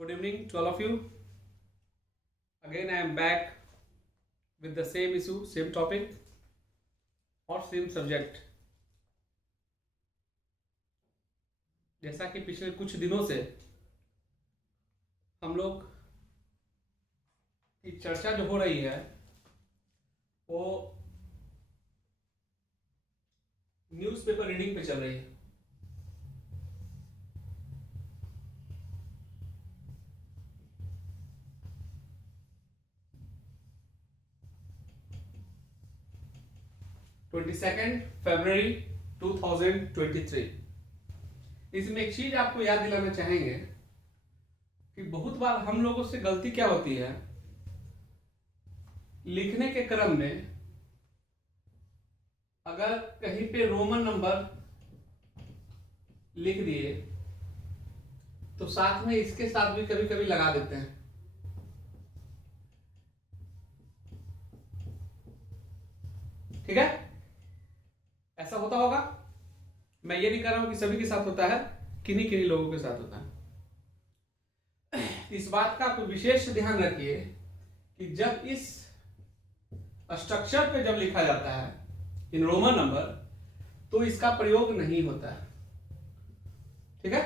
Good evening to all of you. Again, I am back with the same issue, same topic, और same subject. जैसा कि पिछले कुछ दिनों से हम लोग की चर्चा जो हो रही है वो न्यूज़पेपर रीडिंग पे चल रही है। February 2023। इसमें एक चीज आपको याद दिलाना चाहेंगे कि बहुत बार हम लोगों से गलती क्या होती है, लिखने के क्रम में अगर कहीं पे रोमन नंबर लिख दिए तो साथ में इसके साथ भी कभी कभी लगा देते हैं। ठीक है, ऐसा होता होगा। मैं ये नहीं कह रहा हूं कि सभी के साथ होता है, किन्हीं किन्हीं लोगों के साथ होता है। इस बात का आप विशेष ध्यान रखिए कि जब इस स्ट्रक्चर पे जब लिखा जाता है इन रोमन नंबर तो इसका प्रयोग नहीं होता है। ठीक है,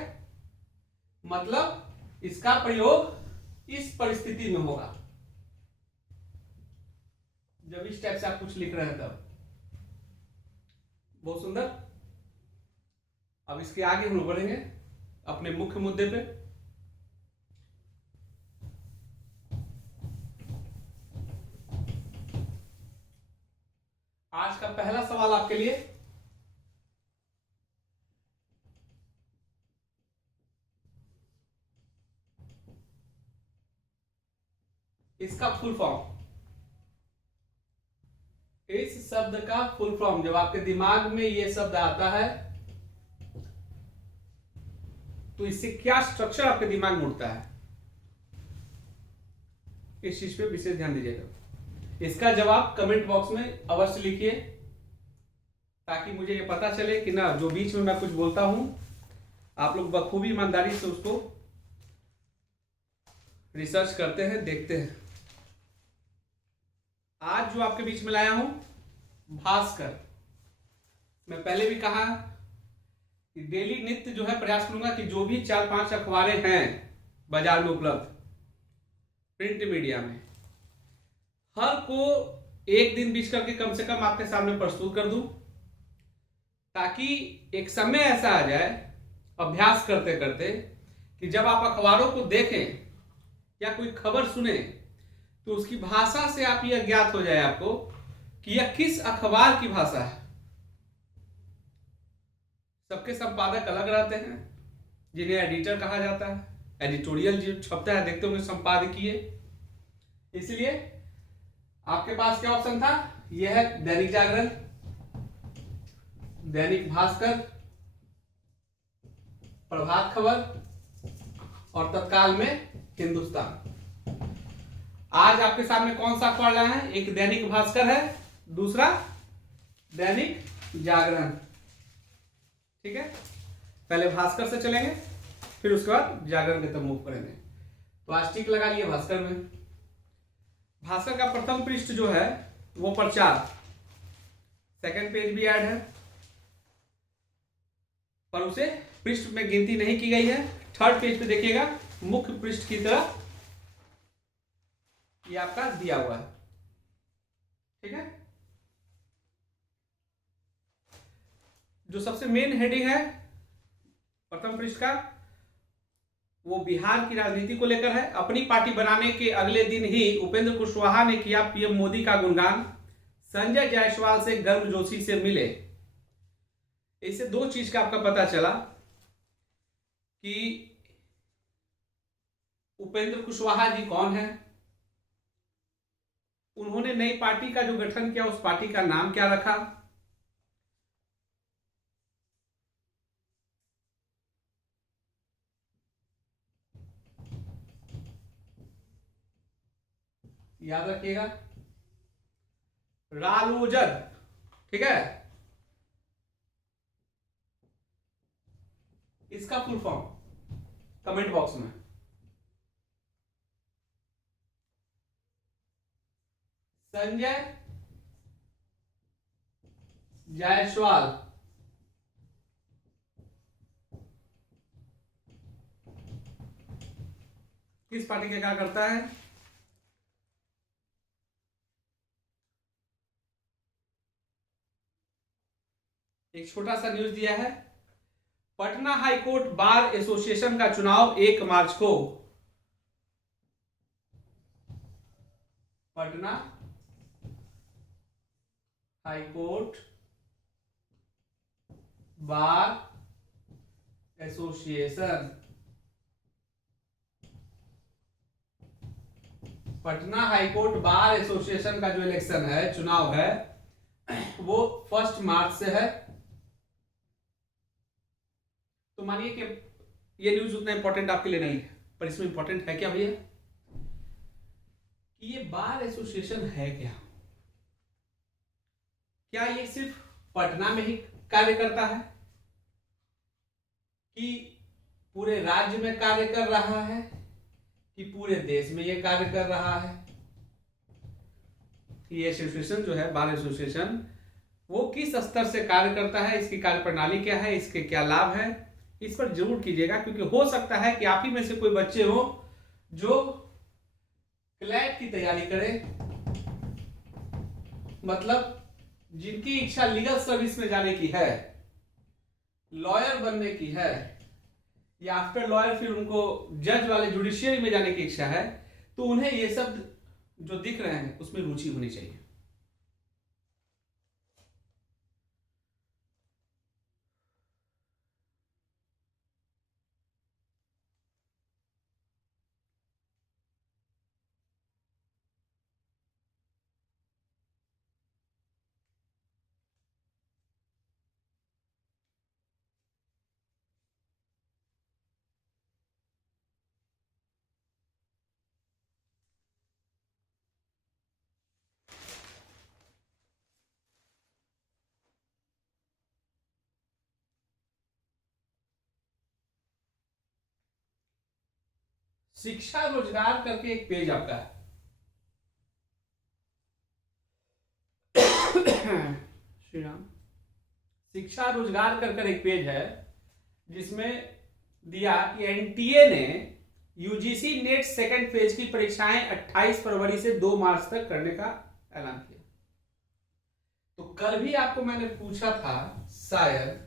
मतलब इसका प्रयोग इस परिस्थिति में होगा जब इस टाइप से आप कुछ लिख रहे हैं तब। बहुत सुंदर। अब इसके आगे हम लोग बढ़ेंगे अपने मुख्य मुद्दे पे। आज का पहला सवाल आपके लिए, इसका फुल फॉर्म, इस शब्द का फुल फॉर्म जब आपके दिमाग में ये शब्द आता है तो इससे क्या स्ट्रक्चर आपके दिमाग में उठता है, इस चीज पे विशेष ध्यान दीजिएगा। इसका जवाब कमेंट बॉक्स में अवश्य लिखिए ताकि मुझे ये पता चले कि ना जो बीच में मैं कुछ बोलता हूं आप लोग बखूबी ईमानदारी से उसको रिसर्च करते हैं, देखते हैं। आज जो आपके बीच में लाया हूं भास्कर। मैं पहले भी कहा कि डेली नित्य जो है प्रयास करूंगा कि जो भी 4-5 अखबारें हैं बाजार में उपलब्ध प्रिंट मीडिया में, हर को एक दिन बीच करके कम से कम आपके सामने प्रस्तुत कर दूं ताकि एक समय ऐसा आ जाए अभ्यास करते करते कि जब आप अखबारों को देखें या कोई खबर सुने तो उसकी भाषा से आप यह ज्ञात हो जाए आपको कि यह किस अखबार की भाषा है। सबके संपादक अलग रहते हैं जिन्हें एडिटर कहा जाता है। एडिटोरियल जो छपता है देखते होंगे संपादकीय। इसलिए आपके पास क्या ऑप्शन था, यह है दैनिक जागरण, दैनिक भास्कर, प्रभात खबर और तत्काल में हिंदुस्तान। आज आपके सामने कौन सा अखबार लाया है, एक दैनिक भास्कर है, दूसरा दैनिक जागरण। ठीक है, पहले भास्कर से चलेंगे फिर उसके बाद जागरण की तरफ मूव करेंगे। तो आज टिक लगा लिए भास्कर में। भास्कर का प्रथम पृष्ठ जो है वो प्रचार, सेकंड पेज भी ऐड है पर उसे पृष्ठ में गिनती नहीं की गई है। थर्ड पेज पे देखिएगा मुख्य पृष्ठ की तरफ ये आपका दिया हुआ है। ठीक है, जो सबसे मेन हेडिंग है प्रथम पृष्ठ का वो बिहार की राजनीति को लेकर है। अपनी पार्टी बनाने के अगले दिन ही उपेंद्र कुशवाहा ने किया पीएम मोदी का गुणगान, संजय जायसवाल से गर्मजोशी से मिले। इससे दो चीज का आपका पता चला कि उपेंद्र कुशवाहा जी कौन है, उन्होंने नई पार्टी का जो गठन किया उस पार्टी का नाम क्या रखा, याद रखिएगा रालोजद। ठीक है, इसका फुल फॉर्म कमेंट बॉक्स में संजय जायसवाल। किस पार्टी का क्या करता है? एक छोटा सा न्यूज दिया है, पटना हाईकोर्ट बार एसोसिएशन का चुनाव 1 मार्च को। Patna high court bar association, Patna high court bar association का जो इलेक्शन है, चुनाव है, वो 1 मार्च से है। तो मानिए कि ये न्यूज उतना इंपॉर्टेंट आपके लिए नहीं है, पर इसमें इंपॉर्टेंट है क्या भैया कि ये बार एसोसिएशन है क्या? क्या ये सिर्फ पटना में ही कार्य करता है कि पूरे राज्य में कार्य कर रहा है कि पूरे देश में ये कार्य कर रहा है? ये एसोसिएशन जो है, बार एसोसिएशन, वो किस स्तर से कार्य करता है, इसकी कार्य प्रणाली क्या है, इसके क्या लाभ है, इस पर जरूर कीजिएगा। क्योंकि हो सकता है कि आप ही में से कोई बच्चे हो जो क्लैट की तैयारी करें, मतलब जिनकी इच्छा लीगल सर्विस में जाने की है, लॉयर बनने की है, या आफ्टर लॉयर फिर उनको जज वाले जुडिशियरी में जाने की इच्छा है, तो उन्हें ये सब जो दिख रहे हैं उसमें रुचि होनी चाहिए। शिक्षा रोजगार करके एक पेज आपका है, श्री राम, शिक्षा रोजगार कर एक पेज है जिसमें दिया कि एनटीए ने यूजीसी नेट सेकंड फेज की परीक्षाएं 28 फरवरी से 2 मार्च तक करने का ऐलान किया। तो कल भी आपको मैंने पूछा था शायद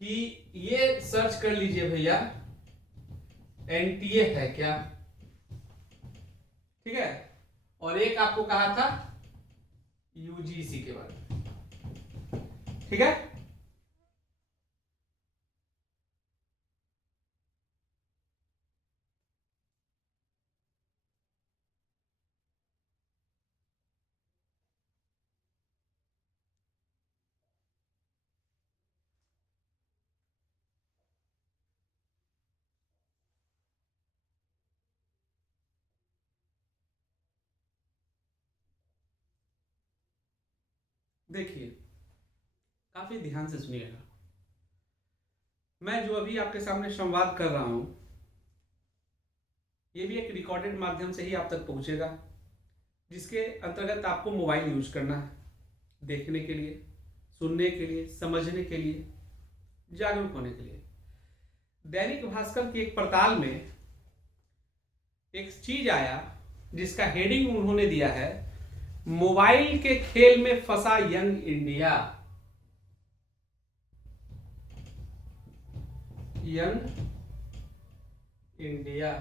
कि ये सर्च कर लीजिए भैया, एनटीए है क्या, ठीक है, और एक आपको कहा था यूजीसी के बारे में, ठीक है। देखिए, काफी ध्यान से सुनिएगा, मैं जो अभी आपके सामने संवाद कर रहा हूं ये भी एक रिकॉर्डेड माध्यम से ही आप तक पहुंचेगा, जिसके अंतर्गत आपको मोबाइल यूज करना है, देखने के लिए, सुनने के लिए, समझने के लिए, जागरूक होने के लिए। दैनिक भास्कर की एक पड़ताल में एक चीज आया जिसका हेडिंग उन्होंने दिया है, मोबाइल के खेल में फंसा यंग इंडिया। यंग इंडिया,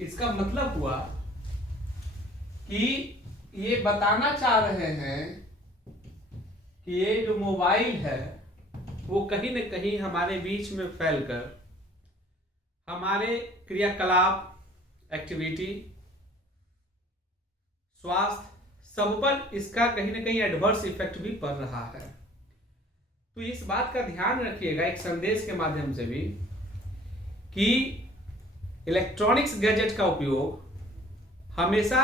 इसका मतलब हुआ कि ये बताना चाह रहे हैं कि ये जो मोबाइल है वो कहीं न कहीं हमारे बीच में फैलकर हमारे क्रियाकलाप, एक्टिविटी, स्वास्थ्य, सब पर इसका कहीं न कहीं एडवर्स इफेक्ट भी पड़ रहा है। तो इस बात का ध्यान रखिएगा एक संदेश के माध्यम से भी कि इलेक्ट्रॉनिक्स गैजेट का उपयोग हमेशा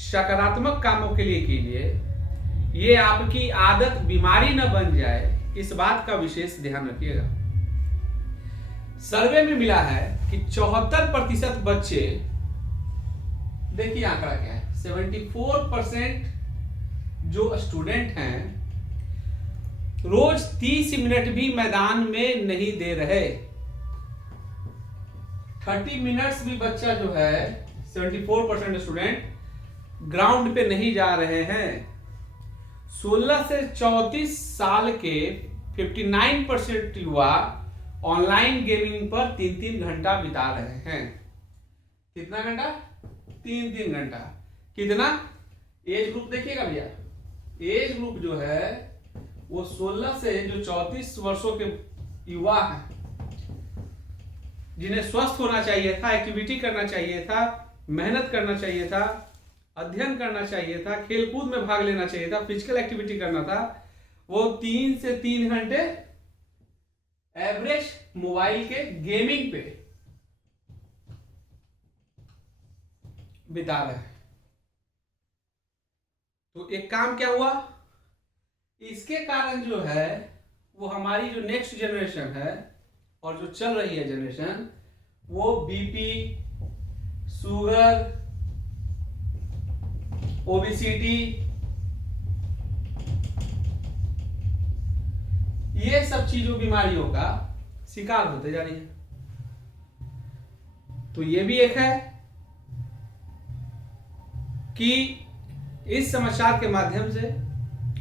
सकारात्मक कामों के लिए कीजिए, ये आपकी आदत बीमारी न बन जाए, इस बात का विशेष ध्यान रखिएगा। सर्वे में मिला है कि 74% बच्चे, देखिए आंकड़ा क्या है, 74% जो स्टूडेंट हैं रोज 30 मिनट भी मैदान में नहीं दे रहे। 30 मिनट्स भी बच्चा जो है 74% स्टूडेंट ग्राउंड पे नहीं जा रहे हैं। 16 से 34 साल के 59% युवा ऑनलाइन गेमिंग पर 3-3 घंटा बिता रहे हैं। कितना घंटा? 3-3 घंटा। कितना? एज ग्रुप देखिएगा भैया, एज ग्रुप जो है वो 16 से जो 34 वर्षों के युवा हैं, जिन्हें स्वस्थ होना चाहिए था, एक्टिविटी करना चाहिए था, मेहनत करना चाहिए था, अध्ययन करना चाहिए था, खेलकूद में भाग लेना चाहिए था, फिजिकल एक्टिविटी करना था, वो 3 से 3 घंटे एवरेज मोबाइल के गेमिंग पे बिता रहे हैं। तो एक काम क्या हुआ, इसके कारण जो है वो हमारी जो नेक्स्ट जनरेशन है और जो चल रही है जनरेशन, वो बीपी, शुगर, ओबेसिटी, ये सब चीजों बीमारियों का शिकार होते जा रही है। तो ये भी एक है कि इस समाचार के माध्यम से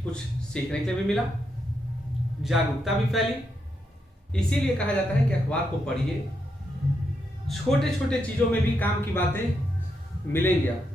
कुछ सीखने के लिए भी मिला, जागरूकता भी फैली। इसीलिए कहा जाता है कि अखबार को पढ़िए, छोटे छोटे चीजों में भी काम की बातें मिलेंगी आपको।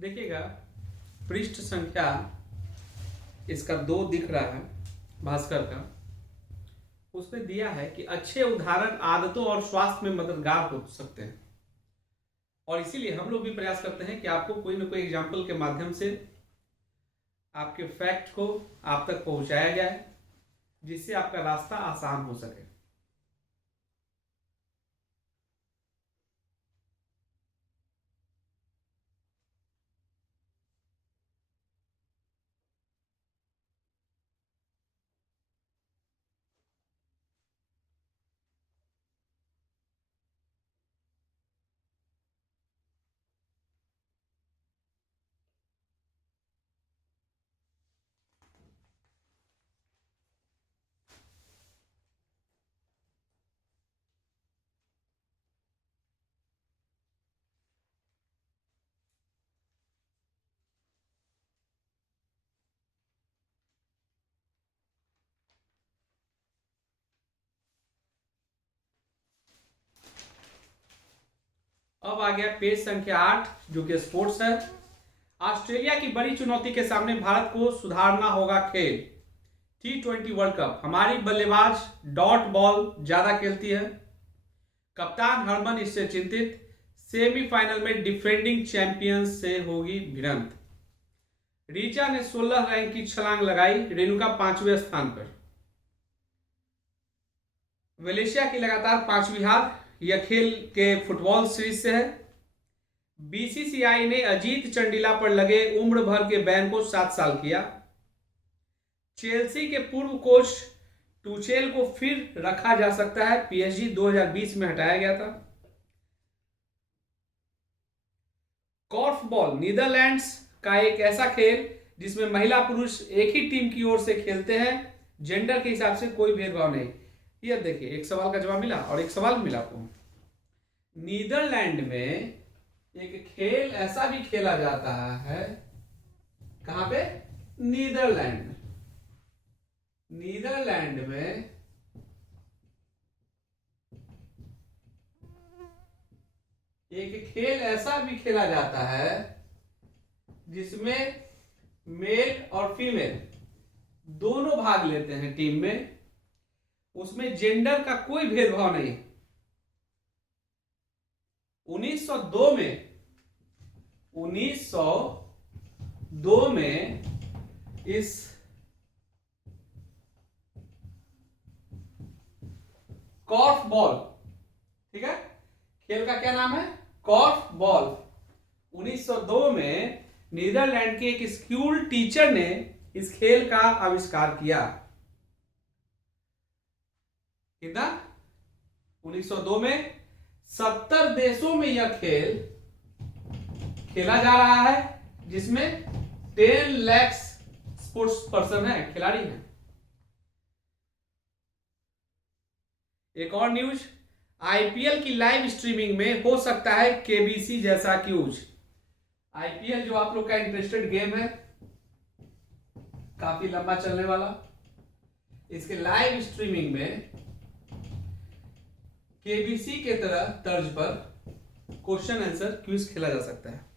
देखिएगा पृष्ठ संख्या इसका 2 दिख रहा है भास्कर का, उसमें दिया है कि अच्छे उदाहरण आदतों और स्वास्थ्य में मददगार हो सकते हैं। और इसीलिए हम लोग भी प्रयास करते हैं कि आपको कोई ना कोई एग्जाम्पल के माध्यम से आपके फैक्ट को आप तक पहुंचाया जाए, जिससे आपका रास्ता आसान हो सके। अब आ गया पेज संख्या 8 जो कि स्पोर्ट्स है। ऑस्ट्रेलिया की बड़ी चुनौती के सामने भारत को सुधारना होगा खेल। T20 वर्ल्ड कप, हमारी बल्लेबाज डॉट बॉल ज्यादा खेलती है। कप्तान हरमन इससे चिंतित। सेमीफाइनल में डिफेंडिंग चैंपियन से होगी भिड़ंत। रीचा ने 16 रैंक की छलांग लगाई, रेणुका 5वें स्थान पर। मलेशिया की लगातार 5वीं हार, यह खेल के फुटबॉल सीरीज से है। बीसीसीआई ने अजीत चंडीला पर लगे उम्र भर के बैन को 7 साल किया। चेल्सी के पूर्व कोच टूचेल को फिर रखा जा सकता है, पीएसजी 2020 में हटाया गया था। कॉर्फबॉल, नीदरलैंड्स का एक ऐसा खेल जिसमें महिला पुरुष एक ही टीम की ओर से खेलते हैं, जेंडर के हिसाब से कोई भेदभाव नहीं। ये देखिए, एक सवाल का जवाब मिला और एक सवाल मिला आपको। नीदरलैंड में एक खेल ऐसा भी खेला जाता है, कहां पे? नीदरलैंड में। नीदरलैंड में एक खेल ऐसा भी खेला जाता है जिसमें मेल और फीमेल दोनों भाग लेते हैं टीम में, उसमें जेंडर का कोई भेदभाव नहीं। 1902 में इस कॉर्फ बॉल, ठीक है, खेल का क्या नाम है, कॉर्फ बॉल। 1902 में नीदरलैंड के एक स्कूल टीचर ने इस खेल का आविष्कार किया। कितना? 1902 में 70 देशों में यह खेल खेला जा रहा है, जिसमें 10 लाख स्पोर्ट्स पर्सन है, खिलाड़ी हैं। एक और न्यूज, आईपीएल की लाइव स्ट्रीमिंग में हो सकता है केबीसी जैसा क्यूज। आईपीएल जो आप लोग का इंटरेस्टेड गेम है, काफी लंबा चलने वाला, इसके लाइव स्ट्रीमिंग में केबीसी के तरह तर्ज पर क्वेश्चन आंसर क्विज खेला जा सकता है।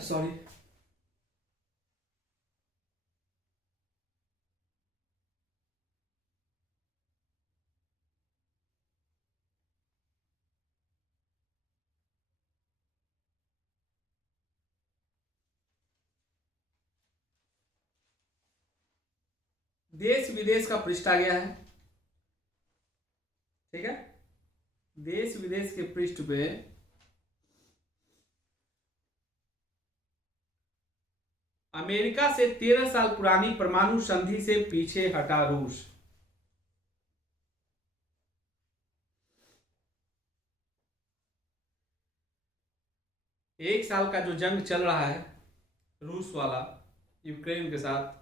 सॉरी। देश विदेश का पृष्ठ आ गया है, ठीक है। देश विदेश के पृष्ठ पे अमेरिका से 13 साल पुरानी परमाणु संधि से पीछे हटा रूस। एक साल का जो जंग चल रहा है रूस वाला यूक्रेन के साथ,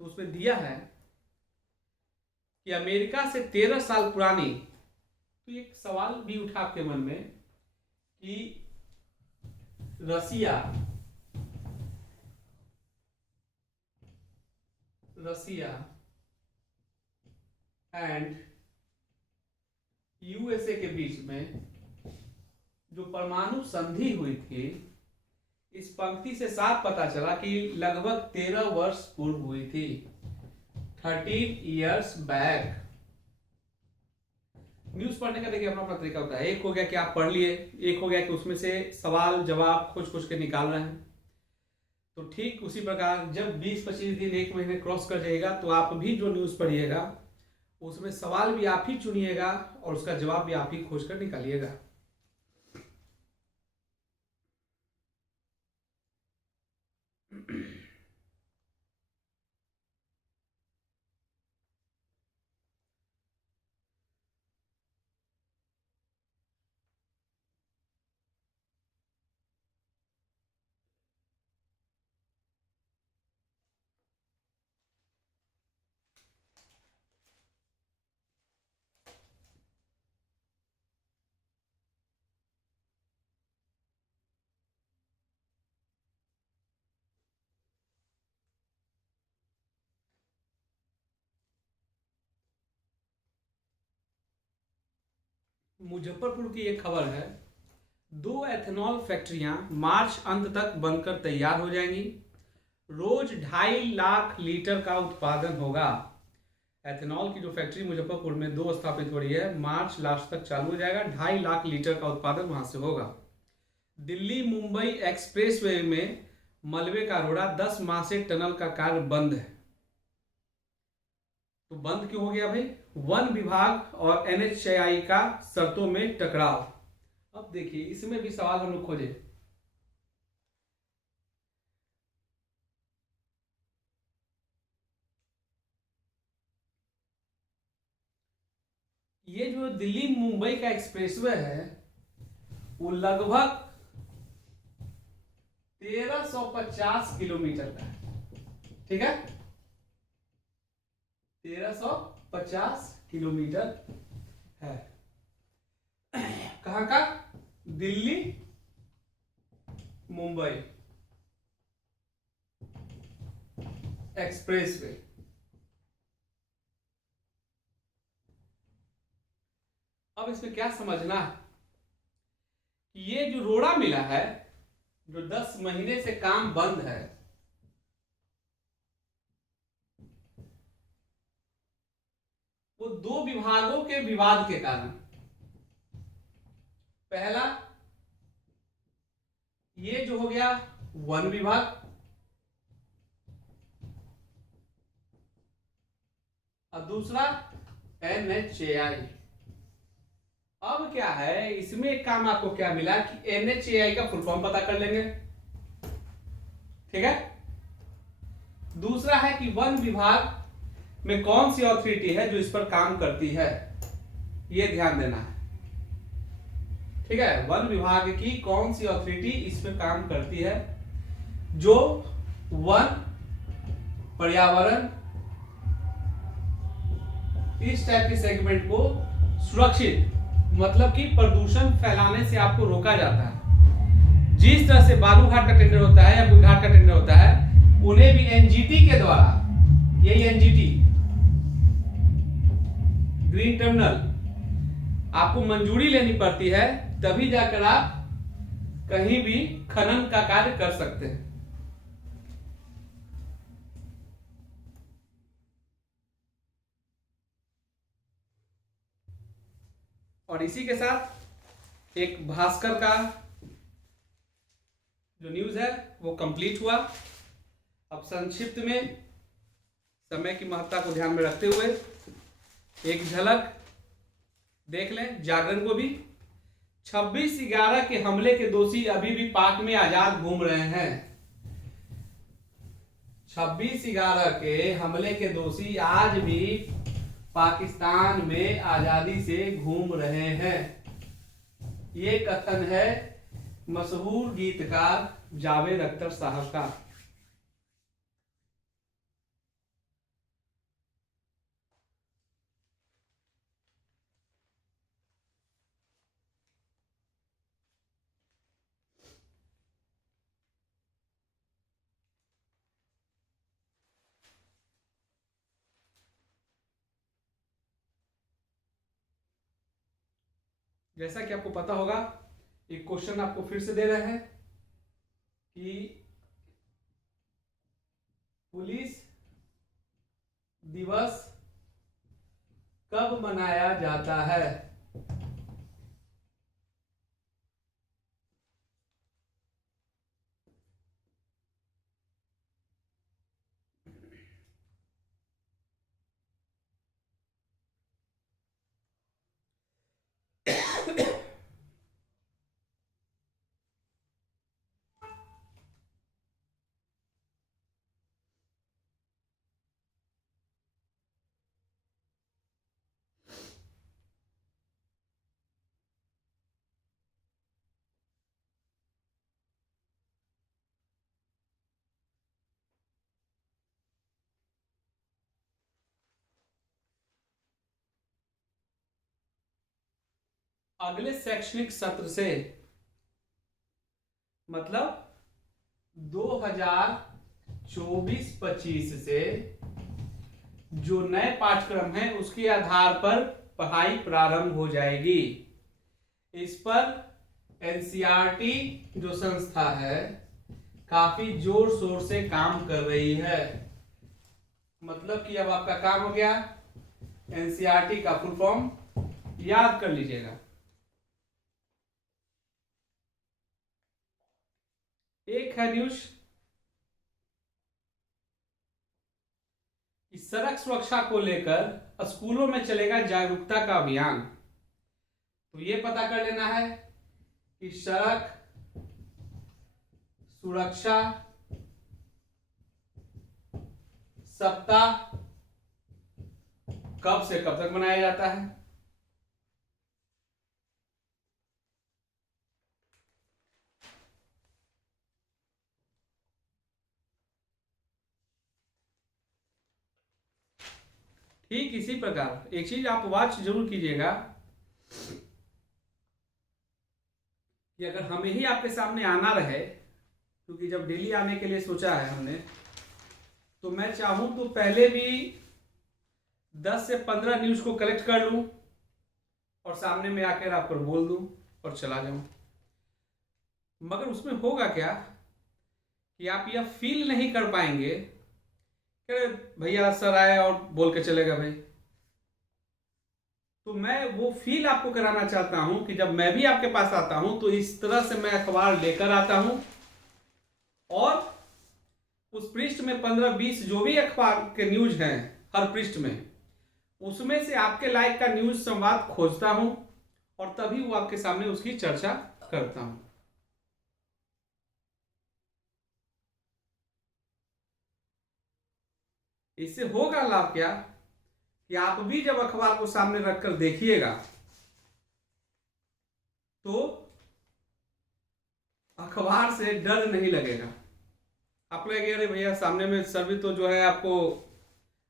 तो उसमें दिया है कि अमेरिका से 13 साल पुरानी, तो एक सवाल भी उठा आपके मन में कि रसिया एंड यूएसए के बीच में जो परमाणु संधि हुई थी, इस पंक्ति से साफ पता चला कि लगभग 13 वर्ष पूर्व हुई थी, 13 इयर्स बैक। न्यूज पढ़ने का देखिए अपना अपना तरीका होता है। एक हो गया कि आप पढ़ लिए, एक हो गया कि उसमें से सवाल जवाब खोज खोज के निकाल रहे हैं। तो ठीक उसी प्रकार जब 20-25 दिन, एक महीने क्रॉस कर जाएगा, तो आप भी जो न्यूज पढ़िएगा उसमें सवाल भी आप ही चुनिएगा और उसका जवाब भी आप ही खोज कर निकालिएगा। मुजफ्फरपुर की एक खबर है, 2 एथेनॉल फैक्ट्रियां मार्च अंत तक बनकर तैयार हो जाएंगी। रोज 2.5 लाख लीटर का उत्पादन होगा। एथेनॉल की जो फैक्ट्री मुजफ्फरपुर में 2 स्थापित हो रही है, मार्च लास्ट तक चालू हो जाएगा। 2.5 लाख लीटर का उत्पादन वहां से होगा। दिल्ली मुंबई एक्सप्रेसवे में मलबे का रोड़ा, 10 माह से टनल का कार्य बंद है। तो बंद क्यों हो गया भाई? वन विभाग और एनएचएआई का शर्तों में टकराव। अब देखिए इसमें भी सवाल हम लोग खोजे। ये जो दिल्ली मुंबई का एक्सप्रेसवे है वो लगभग 1350 किलोमीटर का है, ठीक है, 1350 किलोमीटर है। कहां का? दिल्ली मुंबई एक्सप्रेसवे। अब इसमें क्या समझना है कि ये जो रोड़ा मिला है, जो 10 महीने से काम बंद है, वो दो विभागों के विवाद के कारण। पहला, ये जो हो गया वन विभाग, और दूसरा NHAI। अब क्या है, इसमें एक काम आपको क्या मिला कि NHAI का फुल फॉर्म पता कर लेंगे, ठीक है। दूसरा है कि वन विभाग में कौन सी अथॉरिटी है जो इस पर काम करती है, ये ध्यान देना है, ठीक है। वन विभाग की कौन सी अथॉरिटी इस पर काम करती है जो वन, पर्यावरण, इस टाइप के सेगमेंट को सुरक्षित, मतलब कि प्रदूषण फैलाने से आपको रोका जाता है। जिस तरह से बालू घाट का टेंडर होता है या कोई घाट का टेंडर होता है, उन्हें भी NGT के द्वारा, यही NGT ग्रीन टर्मिनल, आपको मंजूरी लेनी पड़ती है, तभी जाकर आप कहीं भी खनन का कार्य कर सकते हैं। और इसी के साथ एक भास्कर का जो न्यूज है वो कंप्लीट हुआ। अब संक्षिप्त में समय की महत्ता को ध्यान में रखते हुए एक झलक देख लें जागरण को भी। 26/11 के हमले के दोषी अभी भी पाक में आजाद घूम रहे हैं। 26/11 के हमले के दोषी आज भी पाकिस्तान में आजादी से घूम रहे हैं। ये कथन है मशहूर गीतकार जावेद अख्तर साहब का। जैसा कि आपको पता होगा, एक क्वेश्चन आपको फिर से दे रहे हैं कि पुलिस दिवस कब मनाया जाता है। अगले शैक्षणिक सत्र से, मतलब 2024-25 से जो नए पाठ्यक्रम हैं उसके आधार पर पढ़ाई प्रारंभ हो जाएगी। इस पर NCERT जो संस्था है काफी जोर शोर से काम कर रही है। मतलब कि अब आपका काम हो गया, NCERT का फुल फॉर्म याद कर लीजिएगा। एक है न्यूज कि सड़क सुरक्षा को लेकर स्कूलों में चलेगा जागरूकता का अभियान। तो ये पता कर लेना है कि सड़क सुरक्षा सप्ताह कब से कब तक मनाया जाता है। ठीक इसी प्रकार एक चीज आप वॉच जरूर कीजिएगा कि अगर हमें ही आपके सामने आना रहे क्योंकि जब डेली आने के लिए सोचा है हमने, तो मैं चाहूं तो पहले भी 10 से 15 न्यूज को कलेक्ट कर लूं और सामने में आकर आप पर बोल दूं और चला जाऊं। मगर उसमें होगा क्या कि आप यह फील नहीं कर पाएंगे कि भैया सर आए और बोल के चलेगा भाई। तो मैं वो फील आपको कराना चाहता हूं कि जब मैं भी आपके पास आता हूं तो इस तरह से मैं अखबार लेकर आता हूं और उस पृष्ठ में 15-20 जो भी अखबार के न्यूज हैं हर पृष्ठ में, उसमें से आपके लायक का न्यूज संवाद खोजता हूं और तभी वो आपके सामने उसकी चर्चा करता हूं। इससे होगा लाभ क्या कि आप भी जब अखबार को सामने रखकर देखिएगा तो अखबार से डर नहीं लगेगा। आप लगेगा अरे भैया सामने में सर भी तो जो है आपको,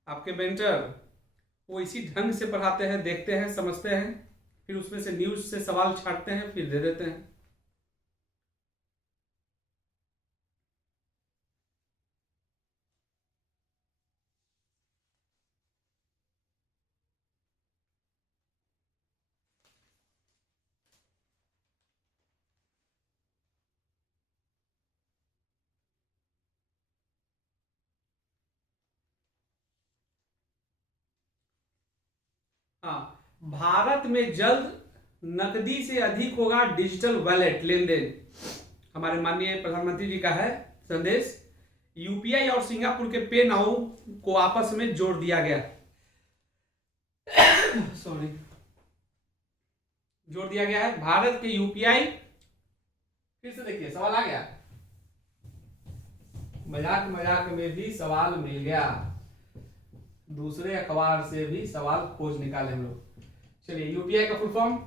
आपके मेंटर वो इसी ढंग से पढ़ाते हैं, देखते हैं, समझते हैं, फिर उसमें से न्यूज से सवाल छांटते हैं, फिर दे देते हैं। हाँ, भारत में जल्द नकदी से अधिक होगा डिजिटल वॉलेट लेन देन, हमारे माननीय प्रधानमंत्री जी का है संदेश। यूपीआई और सिंगापुर के पे नाउ को आपस में जोड़ दिया गया सॉरी, जोड़ दिया गया है। भारत के यूपीआई, फिर से देखिए सवाल आ गया, मजाक मजाक में भी सवाल मिल गया, दूसरे अखबार से भी सवाल खोज निकाले हम लोग। चलिए, यूपीआई का फुल फॉर्म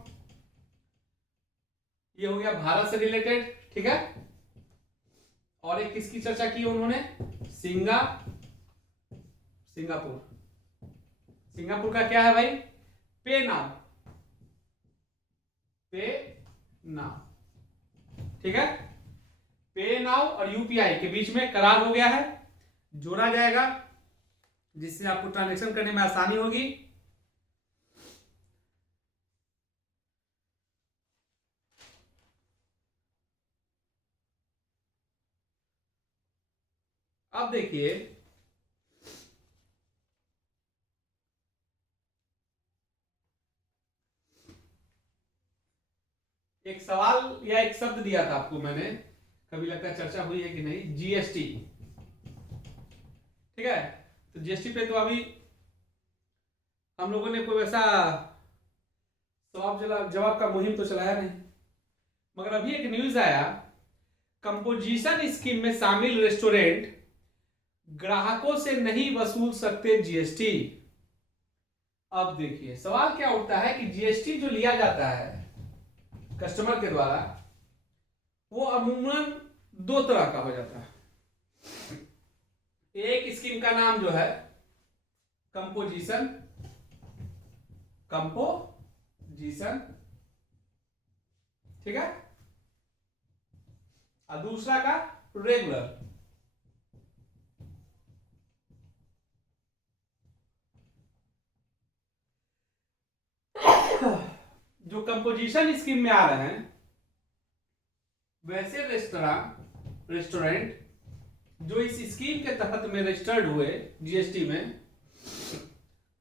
ये हो गया, भारत से रिलेटेड, ठीक है। और एक किसकी चर्चा की उन्होंने, सिंगापुर। सिंगापुर का क्या है भाई, पे नाउ, ठीक है। पे नाउ और यूपीआई के बीच में करार हो गया है, जोड़ा जाएगा, जिससे आपको ट्रांजैक्शन करने में आसानी होगी। अब देखिए, एक सवाल या एक शब्द दिया था आपको मैंने, कभी लगता है चर्चा हुई है कि नहीं, जीएसटी, ठीक है। तो जीएसटी पे तो अभी हम लोगों ने कोई वैसा सवाल जवाब का मुहिम तो चलाया नहीं, मगर अभी एक न्यूज आया, कंपोजिशन स्कीम में शामिल रेस्टोरेंट ग्राहकों से नहीं वसूल सकते जीएसटी। अब देखिए सवाल क्या उठता है कि जीएसटी जो लिया जाता है कस्टमर के द्वारा, वो अमूमन दो तरह का हो जाता है। एक स्कीम का नाम जो है कंपोजिशन, ठीक है, और दूसरा का रेगुलर। जो कंपोजिशन स्कीम में आ रहे हैं वैसे रेस्टोरेंट जो इस स्कीम के तहत में रजिस्टर्ड हुए जीएसटी में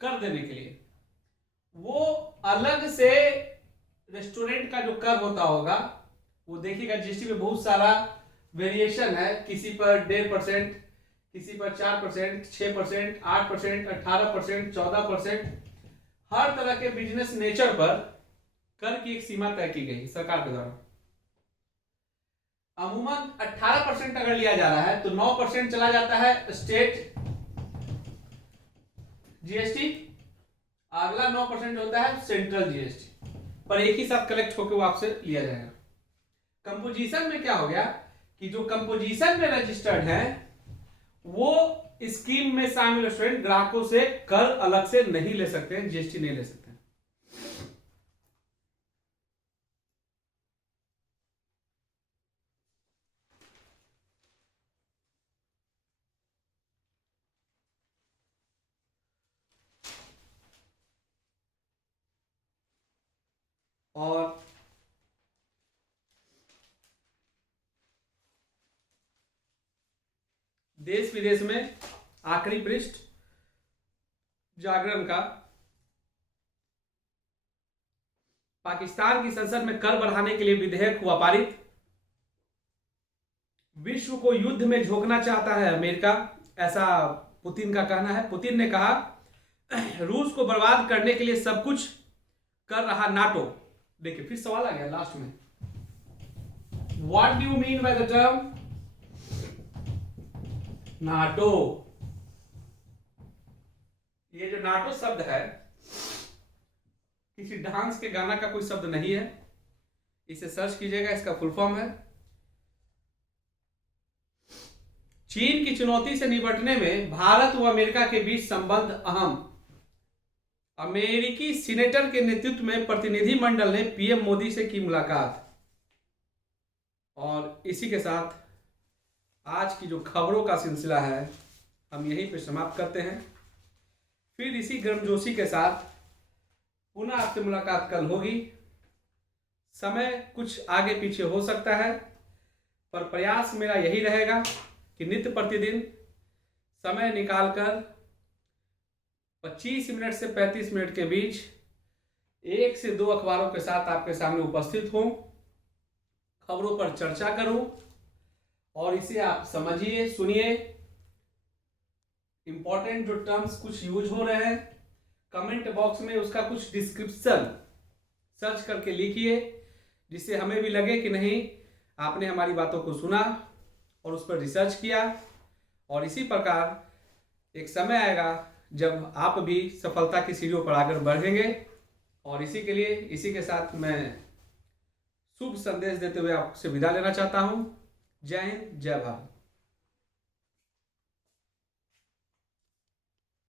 कर देने के लिए, वो अलग से रेस्टोरेंट का जो कर होता होगा, वो देखिएगा जीएसटी में बहुत सारा वेरिएशन है, किसी पर 1.5%, किसी पर 4%, 6%, 8%, 18%, 14%, हर तरह के बिजनेस नेचर पर कर की एक सीमा तय की गई सरकार के द्वारा। अमूमन 18% अगर लिया जा रहा है तो 9% चला जाता है स्टेट जीएसटी, अगला 9% होता है सेंट्रल जीएसटी, पर एक ही साथ कलेक्ट होकर वो आपसे लिया जाएगा। कंपोजिशन में क्या हो गया कि जो कंपोजिशन में रजिस्टर्ड है वो स्कीम में शामिल रेस्टोरेंट ग्राहकों से कर अलग से नहीं ले सकते हैं, जीएसटी नहीं ले सकते। और देश विदेश में आखिरी पृष्ठ जागरण का, पाकिस्तान की संसद में कर बढ़ाने के लिए विधेयक हुआ पारित। विश्व को युद्ध में झोंकना चाहता है अमेरिका, ऐसा पुतिन का कहना है। पुतिन ने कहा रूस को बर्बाद करने के लिए सब कुछ कर रहा नाटो। देखिए फिर सवाल आ गया लास्ट में, what do you mean by the term NATO. ये जो नाटो शब्द है किसी डांस के गाना का कोई शब्द नहीं है, इसे सर्च कीजिएगा, इसका फुल फॉर्म है चीन की चुनौती से निपटने में भारत व अमेरिका के बीच संबंध अहम। अमेरिकी सीनेटर के नेतृत्व में प्रतिनिधिमंडल ने पीएम मोदी से की मुलाकात। और इसी के साथ आज की जो खबरों का सिलसिला है हम यहीं पे समाप्त करते हैं। फिर इसी गर्मजोशी के साथ पुनः आपसे मुलाकात कल होगी। समय कुछ आगे पीछे हो सकता है, पर प्रयास मेरा यही रहेगा कि नित्य प्रतिदिन समय निकालकर 25 मिनट से 35 मिनट के बीच 1 से 2 अखबारों के साथ आपके सामने उपस्थित हूं, खबरों पर चर्चा करूं और इसे आप समझिए, सुनिए। इंपॉर्टेंट जो टर्म्स कुछ यूज हो रहे हैं कमेंट बॉक्स में उसका कुछ डिस्क्रिप्शन सर्च करके लिखिए, जिससे हमें भी लगे कि नहीं आपने हमारी बातों को सुना और उस पर रिसर्च किया। और इसी प्रकार एक समय आएगा जब आप भी सफलता की सीढ़ियों पर आगे बढ़ेंगे। और इसी के लिए इसी के साथ मैं शुभ संदेश देते हुए आपसे विदा लेना चाहता हूं। जय हिंद, जय भारत।